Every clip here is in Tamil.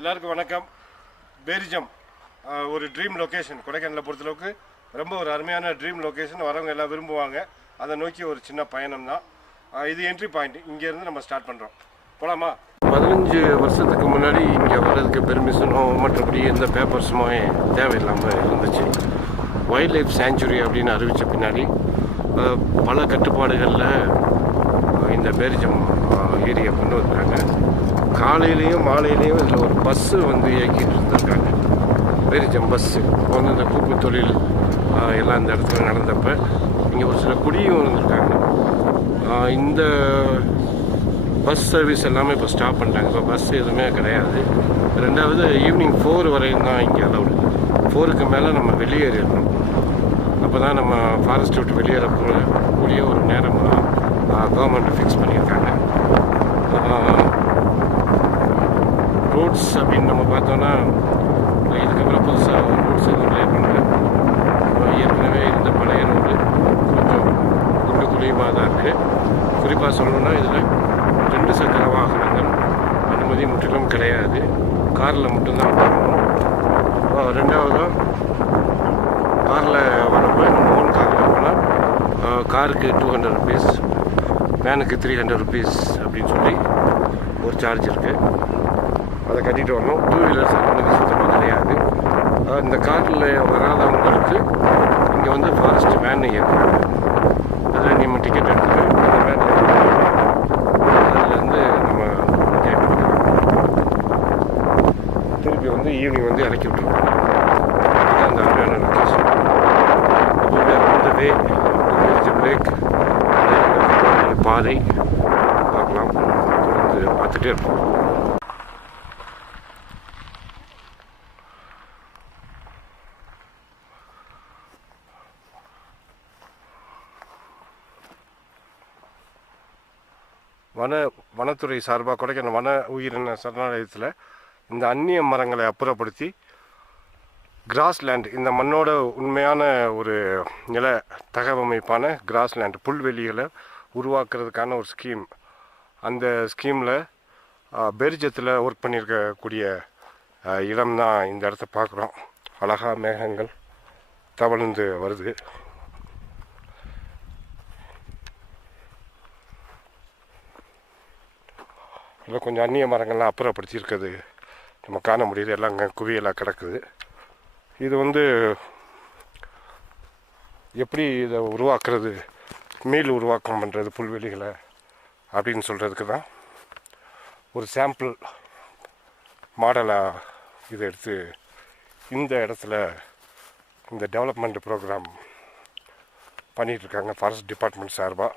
எல்லாருக்கும் வணக்கம். பேரிஜம் ஒரு ட்ரீம் லொக்கேஷன் கொடைக்கானலை பொறுத்தளவுக்கு ரொம்ப ஒரு அருமையான ட்ரீம் லொக்கேஷன் வரவங்க எல்லாம் விரும்புவாங்க. அதை நோக்கி ஒரு சின்ன பயணம் தான். இது என்ட்ரி பாயிண்ட் இங்கேருந்து நம்ம ஸ்டார்ட் பண்ணுறோம் போகலாமா பதினஞ்சு வருஷத்துக்கு முன்னாடி இங்கே வர்றதுக்கு பெர்மிஷனோ மற்றபடி எந்த பேப்பர்ஸுமோ தேவையில்லாமல் இருந்துச்சு. வைல்ட் லைஃப் சேஞ்சுரி அப்படின்னு அறிவித்த பின்னாடி பல கட்டுப்பாடுகளில் இந்த பேரிஜம் ஏரியா கொண்டு வந்தாங்க காலையிலையும் மாலையிலையும் இதில் ஒரு பஸ்ஸு வந்து இயக்கிட்டு இருந்திருக்காங்க. பேரிஜம் பஸ்ஸு வந்து இந்த கூப்பு தொழில் எல்லாம் இந்த இடத்துல நடந்தப்போ இங்கே ஒரு சில குடியும் இருந்திருக்காங்க. இந்த பஸ் சர்வீஸ் எல்லாமே இப்போ ஸ்டாப் பண்ணிட்டாங்க. இப்போ பஸ் எதுவுமே கிடையாது. ரெண்டாவது ஈவினிங் ஃபோர் வரையும் தான் இங்கே அலௌடு ஃபோருக்கு மேலே நம்ம வெளியேறிடணும். அப்போ தான் நம்ம ஃபாரஸ்ட் விட்டு வெளியேற கூடிய ஒரு நேரமாக கவர்மெண்ட் ஃபிக்ஸ் பண்ணியிருக்காங்க. ரூட்ஸ் அப்படின்னு நம்ம பார்த்தோன்னா இதுக்கப்புறம் புதுசாக ரூட்ஸ் எதுவும் லே பண்ணல ஏற்கனவே இருந்த பழைய ரோடு கொஞ்சம் குண்டு குழியுமாக தான் இருக்குது குறிப்பாக சொல்லணுன்னா இதில் ரெண்டு சக்கர வாகனங்கள் அனுமதி முற்றிலும் கிடையாது காரில் மட்டும்தான் வரணும் ரெண்டாவது காரில் வரப்போ நம்ம ஓன் காரில் போனால் காருக்கு டூ ஹண்ட்ரட் ருபீஸ் வேனுக்கு த்ரீ ஹண்ட்ரட் ருபீஸ் அப்படின்னு சொல்லி ஒரு சார்ஜ் இருக்குது அதை கட்டிட்டு வரணும். டூ வீலர்ஸ் அனுமதி சுத்தமாக கிடையாது. அஹ் இந்த காட்டில் வராதவங்களுக்கு இங்கே வந்து ஃபாரஸ்ட் வேன் இருக்கிறாங்க அதில் நம்ம டிக்கெட் எடுத்துகிட்டு அந்த வேன் அதுலேருந்து நம்ம திருப்பி வந்து ஈவினிங் வந்து இறக்கி விட்டுருவோம் அந்த அருமையான லொக்கேஷன் எப்பவுமே அந்த வே லேக் பாதை பார்க்கலாம். பார்த்துட்டே இருப்போம். வன வனத்துறை சார்பாக கொடைக்கானல் வன உயிரின சரணாலயத்தில் இந்த அந்நிய மரங்களை அப்புறப்படுத்தி கிராஸ்லேண்ட் இந்த மண்ணோட உண்மையான ஒரு நில தகவமைப்பான கிராஸ்லேண்ட் புல்வெளிகளை உருவாக்குறதுக்கான ஒரு ஸ்கீம் அந்த ஸ்கீமில் பெர்ஜத்தில் ஒர்க் பண்ணியிருக்கக்கூடிய இடம் தான் இந்த இடத்த பார்க்குறோம். அழகா மேகங்கள் தவழ்ந்து வருது. இதில் கொஞ்சம் அந்நிய மரங்கள்லாம் அப்புறப்படுத்தியிருக்கிறது நம்ம காண முடியுது. எல்லாம் அங்கே குவியலாக கிடக்குது. இது வந்து எப்படி இதை உருவாக்குறது? மீள் உருவாக்கம் பண்ணுறது புல்வெளிகளை அப்படின்னு சொல்கிறதுக்கு தான் ஒரு சாம்பிள் மாடலாக இதை எடுத்து இந்த இடத்துல இந்த டெவலப்மெண்ட் ப்ரோக்ராம் பண்ணிகிட்ருக்காங்க ஃபாரஸ்ட் டிபார்ட்மெண்ட் சார்பாக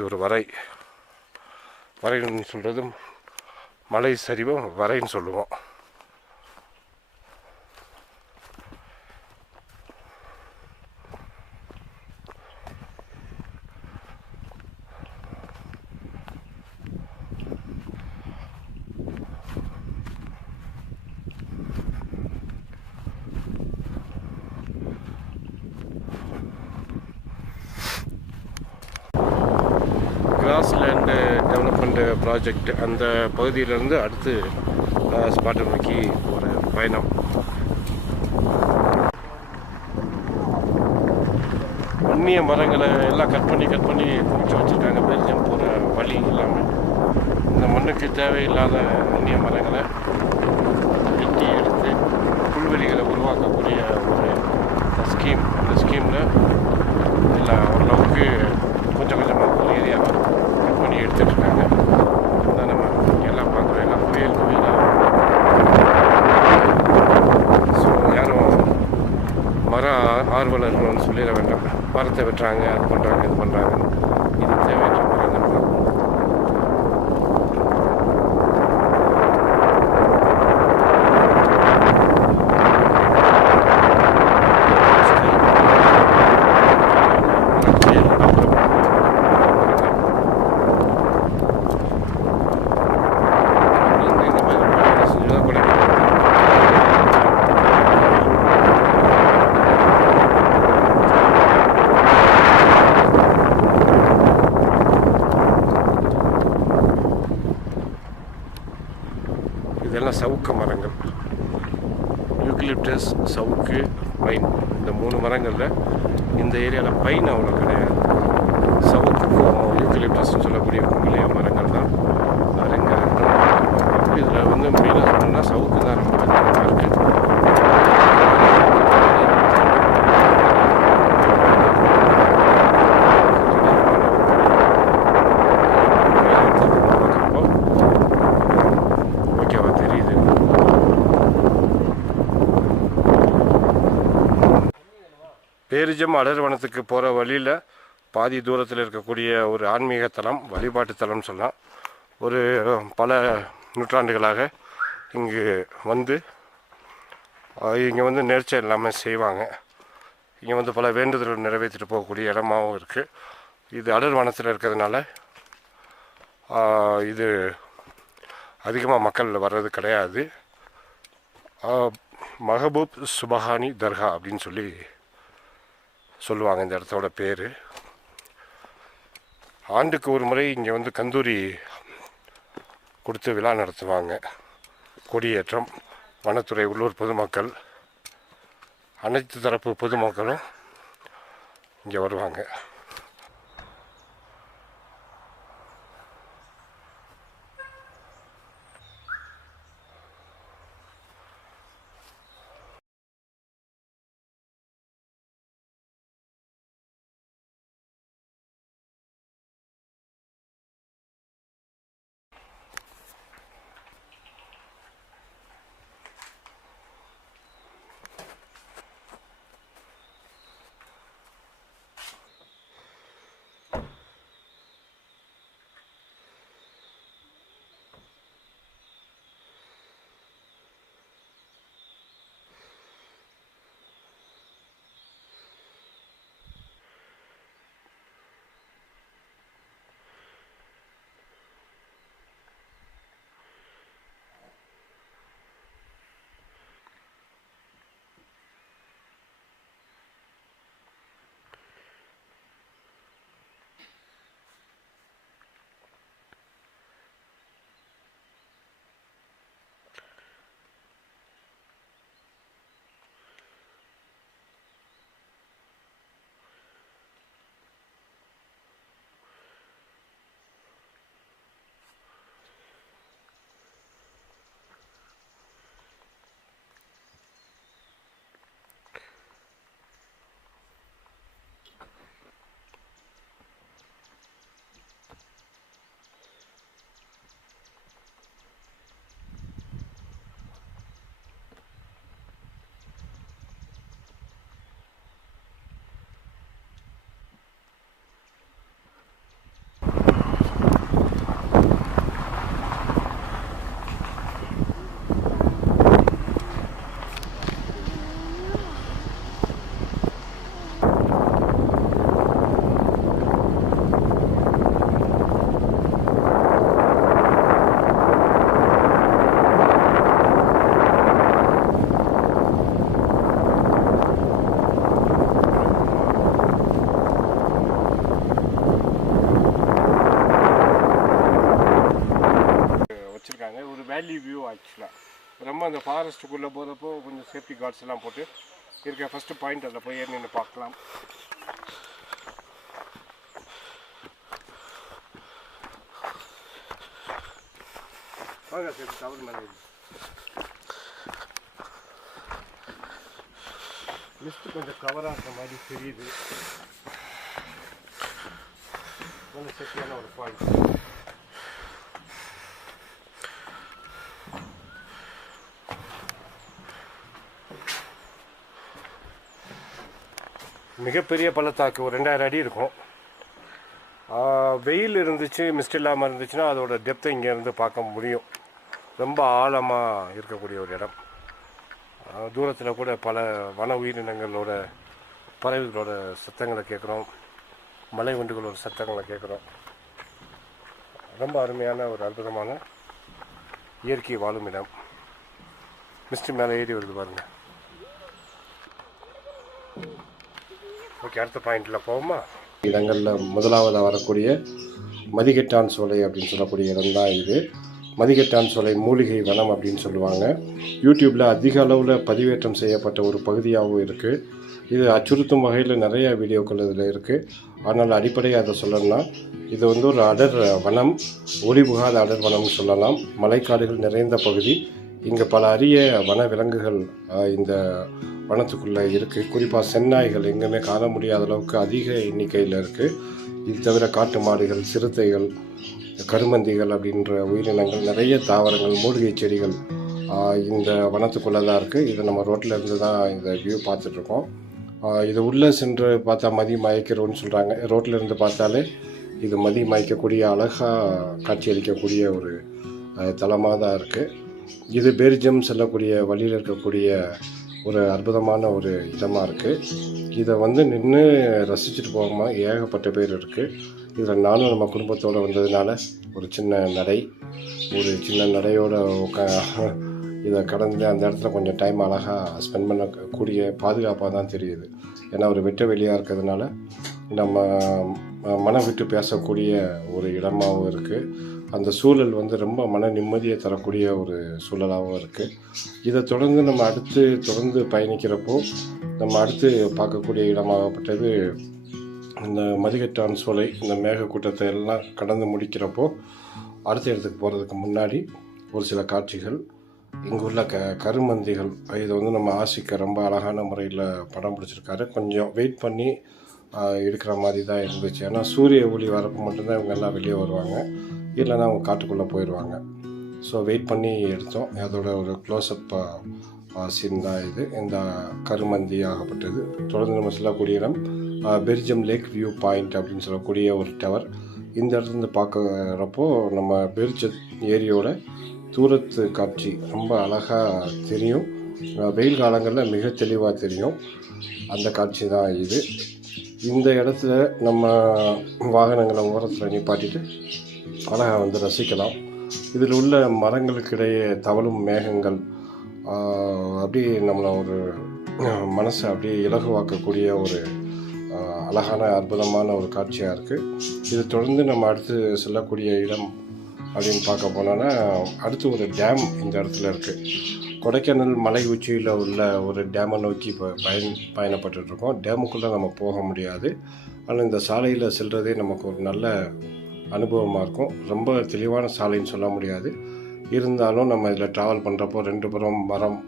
இது ஒரு வரை வரைன்னு சொல்கிறதும் மலை சரிவும் வரைன்னு சொல்லுவோம். கிராஸ்லேண்டு டெவலப்மெண்ட் ப்ராஜெக்ட் அந்த பகுதியிலேருந்து அடுத்து ஸ்பாட்டை நோக்கி ஒரு பயணம். அந்நிய மரங்களை எல்லாம் கட் பண்ணி கட் பண்ணி குமிச்சு வச்சுருக்காங்க. பெல்ஜியம் போகிற வழி இல்லாமல் இந்த மண்ணுக்கு தேவையில்லாத அந்நிய மரங்களை வெட்டி எடுத்து புல்வெளிகளை உருவாக்கக்கூடிய ஒரு ஸ்கீம் அந்த ஸ்கீமில் எல்லா ஓரளவுக்கு கொஞ்சம் கொஞ்சமாக ஒரு ஏரியாவை கட் இருக்காங்க அதான் நம்ம எல்லாம் பார்க்குறோம் எல்லாம் புயல் புயலாக ஸோ யாரும் மர ஆர்வலர்கள்னு ஆர்வலர்கள் வந்து சொல்லிட வேண்டாம். மரத்தை வெட்டுறாங்க அது பண்ணுறாங்க இது பண்ணுறாங்க இது தேவையற்ற மரங்கள் தான் புயல் அப்புறம் யூக்கலிப்டஸ் சவுக்கு பைன் இந்த மூணு மரங்களில் இந்த ஏரியாவில் பைன் அவ்வளோ கிடையாது சவுக்குக்கும் யூக்கலிப்டஸ்னு சொல்லக்கூடிய கும்பலையா மரங்கள் தான் நிறைய இதில் வந்து மெயினாக சவுக்கு தான் ரொம்ப அதிகமாக இருக்குது ஓகேவா தெரியுது பேரிஜம் அடர்வனத்துக்கு போகிற வழியில் பாதி தூரத்தில் இருக்கக்கூடிய ஒரு ஆன்மீக தலம் வழிபாட்டு தலம்னு சொல்லலாம். ஒரு பல நூற்றாண்டுகளாக இங்கு வந்து இங்கே வந்து நேர்ச்சை எல்லாமே செய்வாங்க. இங்கே வந்து பல வேண்டுதல்கள் நிறைவேற்றிட்டு போகக்கூடிய இடமாவும் இருக்குது இது அடர்வனத்தில் இருக்கிறதுனால இது அதிகமாக மக்கள் வர்றது கிடையாது. மஹபூப் சுபஹானி தர்கா அப்படின்னு சொல்லி சொல்லுவாங்க இந்த இடத்தோட பேர். ஆண்டுக்கு ஒரு முறை இங்கே வந்து கந்தூரி கொடுத்து விழா நடத்துவாங்க. கொடியேற்றம் வனத்துறை உள்ளூர் பொதுமக்கள் அனைத்து தரப்பு பொதுமக்களும் இங்கே வருவாங்க. அந்த ஃபாரஸ்ட்டுக்குள்ளே போகிறப்போ கொஞ்சம் சேஃப்டி கார்ட்ஸ் எல்லாம் போட்டு இருக்க ஃபஸ்ட்டு பாயிண்ட் அதில் போய் ஏறி நின்று பார்க்கலாம். வாங்க சரி டவர் மேலே லிஸ்ட்டு கொஞ்சம் கவராக இருக்கிற மாதிரி தெரியுது. நல்ல சேஃப்டியான ஒரு பாயிண்ட் மிகப்பெரிய பள்ளத்தாக்கு ஒரு ரெண்டாயிரம் அடி இருக்கும். வெயில் இருந்துச்சு மிஸ்ட் இல்லாமல் இருந்துச்சுன்னா அதோட டெப்த்தை இங்கேருந்து பார்க்க முடியும். ரொம்ப ஆழமாக இருக்கக்கூடிய ஒரு இடம். தூரத்தில் கூட பல வன உயிரினங்களோட பறவைகளோட சத்தங்களை கேட்குறோம். மலை ஒன்றுகளோட சத்தங்களை கேட்குறோம். ரொம்ப அருமையான ஒரு அற்புதமான இயற்கை வாழும் இடம். மிஸ்ட் மேலே ஏறி வருது பாருங்கள் ஓகே அடுத்த பாயிண்டில் போவோமா? இடங்களில் முதலாவதாக வரக்கூடிய மதிகெட்டான் சோலை அப்படின்னு சொல்லக்கூடிய இடம் தான் இது. மதிகெட்டான் சோலை மூலிகை வனம் அப்படின்னு சொல்லுவாங்க. யூடியூப்பில் அதிக அளவில் பதிவேற்றம் செய்யப்பட்ட ஒரு பகுதியாகவும் இருக்குது இது அச்சுறுத்தும் வகையில் நிறைய வீடியோக்கள் இதில் இருக்குது ஆனால் அடிப்படையாக அதை சொல்லணும்னா இது வந்து ஒரு அடர் வனம் ஒளிபுகாத அடர் வனம்னு சொல்லலாம். மலைக்காடுகள் நிறைந்த பகுதி. இங்கே பல அரிய வன விலங்குகள் இந்த வனத்துக்குள்ளே இருக்குது குறிப்பாக செந்நாய்கள் எங்கேயுமே காண முடியாத அளவுக்கு அதிக எண்ணிக்கையில் இருக்குது இது தவிர காட்டு மாடுகள் சிறுத்தைகள் கருமந்திகள் அப்படின்ற உயிரினங்கள் நிறைய தாவரங்கள் மூலிகை செடிகள் இந்த வனத்துக்குள்ளே தான் இருக்குது இதை நம்ம ரோட்டில் இருந்து தான் இந்த வியூ பார்த்துட்ருக்கோம் இது உள்ளே சென்று பார்த்தா மதி மயக்கிறோன்னு சொல்கிறாங்க ரோட்டில் இருந்து பார்த்தாலே இது மதி மயக்கக்கூடிய அழகாக காட்சியளிக்கக்கூடிய ஒரு தலமாக தான் இருக்குது இது பெல்ஜியம் செல்லக்கூடிய வழியில் இருக்கக்கூடிய ஒரு அற்புதமான ஒரு இடமா இருக்குது இதை வந்து நின்று ரசிச்சுட்டு போகாம ஏகப்பட்ட பேர் இருக்குது இதில் நானும் நம்ம குடும்பத்தோடு வந்ததுனால ஒரு சின்ன நடை ஒரு சின்ன நடையோட உட்கா இதை கடந்து அந்த இடத்துல கொஞ்சம் டைம் அழகாக ஸ்பெண்ட் பண்ணக்கூடிய பாதுகாப்பாக தான் தெரியுது. ஏன்னா ஒரு வெட்ட வெளியாக இருக்கிறதுனால நம்ம மனம் விட்டு பேசக்கூடிய ஒரு இடமாகவும் இருக்குது அந்த சூழல் வந்து ரொம்ப மன நிம்மதியை தரக்கூடிய ஒரு சூழலாகவும் இருக்குது இதை தொடர்ந்து நம்ம அடுத்து தொடர்ந்து பயணிக்கிறப்போ நம்ம அடுத்து பார்க்கக்கூடிய இடமாகப்பட்டது இந்த மதிகட்டான் சோலை இந்த மேகக்கூட்டத்தை எல்லாம் கடந்து முடிக்கிறப்போ அடுத்த இடத்துக்கு போகிறதுக்கு முன்னாடி ஒரு சில காட்சிகள் இங்கே உள்ள க கருமந்திகள். இதை வந்து நம்ம ஆசிக்க ரொம்ப அழகான முறையில் படம் பிடிச்சிருக்காரு. கொஞ்சம் வெயிட் பண்ணி எடுக்கிற மாதிரி தான் இருந்துச்சு. ஏன்னா சூரிய ஒளி வரப்போ மட்டும்தான் இவங்க எல்லாம் வெளியே வருவாங்க. இல்லைன்னா அவங்க காட்டுக்குள்ளே போயிடுவாங்க. ஸோ வெயிட் பண்ணி எடுத்தோம். அதோட ஒரு க்ளோஸ்அப் சீன் தான் இது. இந்த கருமந்தி ஆகப்பட்டது. தொடர்ந்து நம்ம சொல்லக்கூடிய இடம் ஆஹ், லேக் வியூ பாயிண்ட் அப்படின்னு சொல்லக்கூடிய ஒரு டவர் இந்த இடத்துலேருந்து பார்க்குறப்போ நம்ம பெர்ஜத் ஏரியோட தூரத்து காட்சி ரொம்ப அழகாக தெரியும். வெயில் காலங்களில் மிக தெளிவாக தெரியும். அந்த காட்சி தான் இது. இந்த இடத்துல நம்ம வாகனங்களை ஓரத்தில் நிப்பாட்டிட்டு அழகாக வந்து ரசிக்கலாம். இதில் உள்ள மரங்களுக்கிடையே தவழும் மேகங்கள் அப்படியே நம்மளை ஒரு மனசை அப்படியே இலகுவாக்கக்கூடிய ஒரு அழகான அற்புதமான ஒரு காட்சியாக இருக்குது இது தொடர்ந்து நம்ம அடுத்து செல்லக்கூடிய இடம் அப்படின்னு பார்க்க போனோன்னா அடுத்து ஒரு டேம் இந்த இடத்துல இருக்குது கொடைக்கானல் மலை உச்சியில் உள்ள ஒரு டேமை நோக்கி இப்போ பயன் பயணப்பட்டுட்டு இருக்கோம். டேமுக்குள்ளே நம்ம போக முடியாது. ஆனால் இந்த சாலையில் செல்கிறதே நமக்கு ஒரு நல்ல அனுபவமாக இருக்கும். ரொம்ப தெளிவான சாலைன்னு சொல்ல முடியாது. இருந்தாலும் நம்ம இதில் ட்ராவல் பண்ணுறப்போ ரெண்டு புறம் மரம்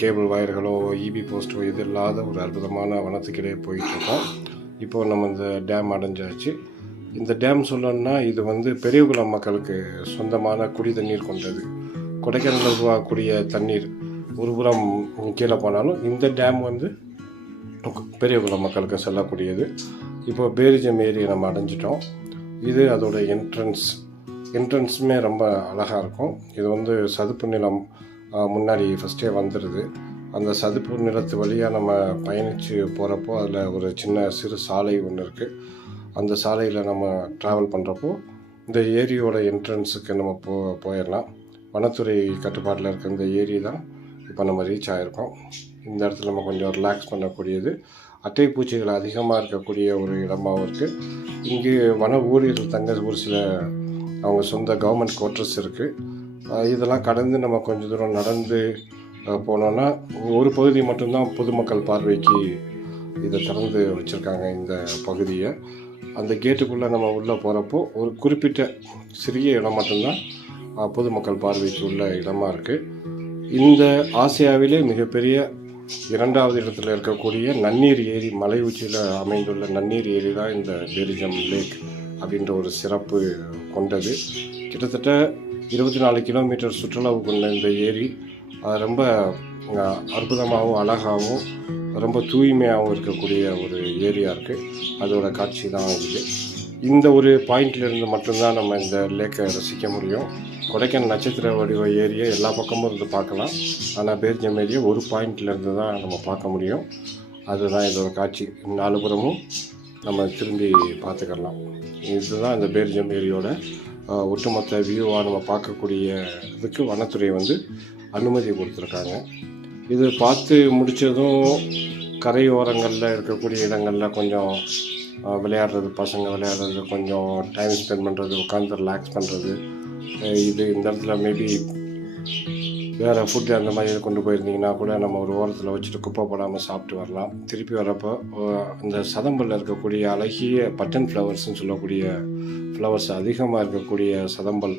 கேபிள் வயர்களோ இபி போஸ்ட்டோ இது இல்லாத ஒரு அற்புதமான வனத்துக்கிடையே போயிட்டுருக்கோம். இப்போது நம்ம இந்த டேம் அடைஞ்சாச்சு. இந்த டேம் சொல்லணும்னா இது வந்து பெரியகுளம் மக்களுக்கு சொந்தமான குடி தண்ணீர் கொண்டது. கொடைக்கானல் உருவாகக்கூடிய தண்ணீர் ஒரு புறம் கீழே போனாலும் இந்த டேம் வந்து பெரியகுளம் மக்களுக்கு செல்லக்கூடியது. இப்போ பேரிஜம் ஏரியை நம்ம அடைஞ்சிட்டோம். இது அதோட என்ட்ரன்ஸ் என்ட்ரன்ஸுமே ரொம்ப அழகாக இருக்கும். இது வந்து சதுப்பு நிலம் முன்னாடி ஃபஸ்ட்டே வந்துடுது அந்த சதுப்பு நிலத்து வழியாக நம்ம பயணித்து போகிறப்போ அதில் ஒரு சின்ன சிறு சாலை ஒன்று இருக்குது அந்த சாலையில் நம்ம ட்ராவல் பண்ணுறப்போ இந்த ஏரியோட என்ட்ரன்ஸுக்கு நம்ம போ போயிடலாம் வனத்துறை கட்டுப்பாட்டில் இருக்க இந்த ஏரி தான் இப்போ நம்ம ரீச் ஆகிருக்கோம் இந்த இடத்துல நம்ம கொஞ்சம் ரிலாக்ஸ் பண்ணக்கூடியது. அட்டைப்பூச்சிகள் அதிகமாக இருக்கக்கூடிய ஒரு இடமாகவும் இருக்குது இங்கே வன ஊழியர்கள் தங்க ஒரு சில அவங்க சொந்த கவர்மெண்ட் குவார்ட்டர்ஸ் இருக்குது இதெல்லாம் கடந்து நம்ம கொஞ்சம் தூரம் நடந்து போனோன்னா ஒரு பகுதி மட்டும்தான் பொதுமக்கள் பார்வைக்கு இதை திறந்து வச்சுருக்காங்க இந்த பகுதியை. அந்த கேட்டுக்குள்ளே நம்ம உள்ளே போகிறப்போ ஒரு குறிப்பிட்ட சிறிய இடம் மட்டும்தான் பொதுமக்கள் பார்வைக்கு உள்ள இடமா இருக்குது இந்த ஆசியாவிலே மிகப்பெரிய இரண்டாவது இடத்துல இருக்கக்கூடிய நன்னீர் ஏரி மலை உச்சியில் அமைந்துள்ள நன்னீர் ஏரி தான் இந்த டெரிஜம் லேக் அப்படின்ற ஒரு சிறப்பு கொண்டது. கிட்டத்தட்ட இருபத்தி நாலு கிலோமீட்டர் சுற்றுலாவு கொண்ட இந்த ஏரி. அது ரொம்ப அற்புதமாகவும் அழகாகவும் ரொம்ப தூய்மையாகவும் இருக்கக்கூடிய ஒரு ஏரியா இருக்குது அதோட காட்சி தான் இது. இந்த ஒரு பாயிண்ட்லேருந்து மட்டும்தான் நம்ம இந்த லேக்கை ரசிக்க முடியும். கொடைக்கானல் நட்சத்திர வடிவ ஏரியை எல்லா பக்கமும் இருந்து பார்க்கலாம். ஆனால் பேர்ஜம் ஏரியை ஒரு பாயிண்ட்லேருந்து தான் நம்ம பார்க்க முடியும். அதுதான் இதோட காட்சி. நாலு புறமும் நம்ம திரும்பி பார்த்துக்கலாம். இதுதான் இந்த பேர்ஜம் ஏரியோட ஒட்டுமொத்த வியூவாக நம்ம பார்க்கக்கூடிய இதுக்கு வனத்துறை வந்து அனுமதி கொடுத்துருக்காங்க. இது பார்த்து முடித்ததும் கரையோரங்களில் இருக்கக்கூடிய இடங்களில் கொஞ்சம் விளையாடுறது பசங்க விளையாடுறது கொஞ்சம் டைம் ஸ்பெண்ட் பண்ணுறது உட்காந்து ரிலாக்ஸ் பண்ணுறது இது இந்த இடத்துல மேபி வேறு ஃபுட்டு அந்த மாதிரி கொண்டு போயிருந்தீங்கன்னா கூட நம்ம ஒரு ஓரத்தில் வச்சுட்டு குப்பை போடாமல் சாப்பிட்டு வரலாம். திருப்பி வரப்போ அந்த சதம்பலில் இருக்கக்கூடிய அழகிய பட்டன் ஃப்ளவர்ஸ்னு சொல்லக்கூடிய ஃப்ளவர்ஸ் அதிகமாக இருக்கக்கூடிய சதம்பல்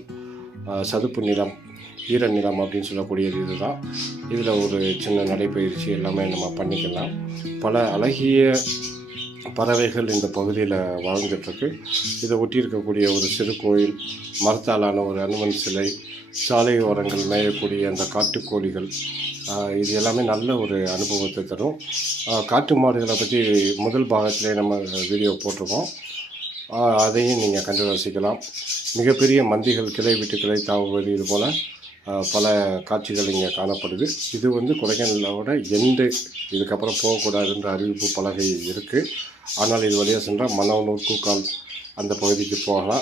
சதுப்பு நிலம் ஈர நிலம் அப்படின்னு சொல்லக்கூடியது இதுதான். இதில் ஒரு சின்ன நடைப்பயிற்சி எல்லாமே நம்ம பண்ணிக்கலாம். பல அழகிய பறவைகள் இந்த பகுதியில் வாழ்ந்துட்டுருக்கு. இதை ஒட்டி இருக்கக்கூடிய ஒரு சிறு கோயில் மரத்தாலான ஒரு அனுமன் சிலை சாலை ஓரங்கள் மேயக்கூடிய அந்த காட்டுக்கோழிகள் இது எல்லாமே நல்ல ஒரு அனுபவத்தை தரும். காட்டு மாடுகளை பற்றி முதல் பாகத்திலே நம்ம வீடியோ போட்டிருக்கோம். அதையும் நீங்கள் கண்டு ரசிக்கலாம். மிகப்பெரிய மந்திகள் கிளை விட்டு கிளை தாவுவது இது போல் பல காட்சிகள் இங்கே காணப்படுது. இது வந்து கொடைக்கானலோட எண்டு இதுக்கப்புறம் போகக்கூடாதுன்ற அறிவிப்பு பலகை இருக்குது ஆனால் இது வழியாக சென்றால் மன்னவனூர் கூக்கால் அந்த பகுதிக்கு போகலாம்.